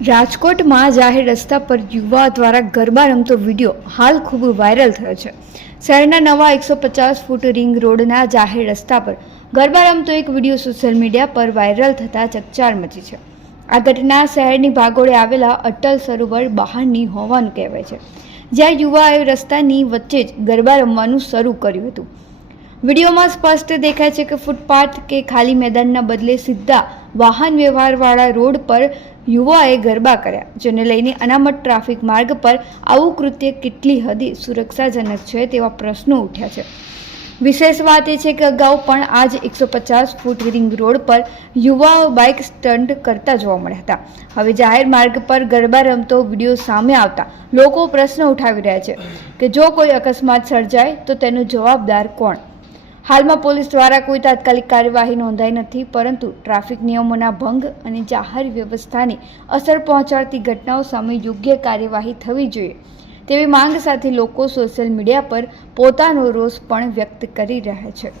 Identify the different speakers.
Speaker 1: રાજકોટમાં જાહેર રસ્તા પર યુવા દ્વારા ગરબા રમતો વીડિયો હાલ ખૂબ વાયરલ થયો છે. શહેરના નવા એકસો પચાસ ફૂટ રિંગ રોડના જાહેર રસ્તા પર ગરબા રમતો એક વીડિયો સોશિયલ મીડિયા પર વાયરલ થતાં ચકચાર મચી છે. આ ઘટના શહેરની ભાગોળે આવેલા અટલ સરોવર બહારની હોવાનું કહેવાય છે. જ્યાં યુવાએ રસ્તાની વચ્ચે જ ગરબા રમવાનું શરૂ કર્યું હતું. વિડીયોમાં સ્પષ્ટ દેખાય છે કે ફૂટપાથ કે ખાલી મેદાનના બદલે સીધા વાહન વ્યવહારવાળા રોડ પર યુવાએ ગરબા કર્યા, જેને લઈને અનામત ટ્રાફિક માર્ગ પર આવું કૃત્ય કેટલી હદે સુરક્ષાજનક છે તેવા પ્રશ્નો ઉઠ્યા છે. વિશેષ વાત એ છે કે અગાઉ પણ આ જ એકસો પચાસ ફૂટ રિંગ રોડ પર યુવાઓ બાઇક સ્ટન્ટ કરતા જોવા મળ્યા હતા. હવે જાહેર માર્ગ પર ગરબા રમતો વીડિયો સામે આવતા લોકો પ્રશ્ન ઉઠાવી રહ્યા છે કે જો કોઈ અકસ્માત સર્જાય તો તેનો જવાબદાર કોણ? હાલમાં પોલીસ દ્વારા કોઈ તાત્કાલિક કાર્યવાહી નોંધાઈ નથી, પરંતુ ટ્રાફિક નિયમોના ભંગ અને જાહેર વ્યવસ્થાને અસર પહોંચાડતી ઘટનાઓ સામે યોગ્ય કાર્યવાહી થવી જોઈએ. તેવી માંગ સાથે લોકો સોશિયલ મીડિયા પર પોતાનો રોષ પણ વ્યક્ત કરી રહ્યા છે.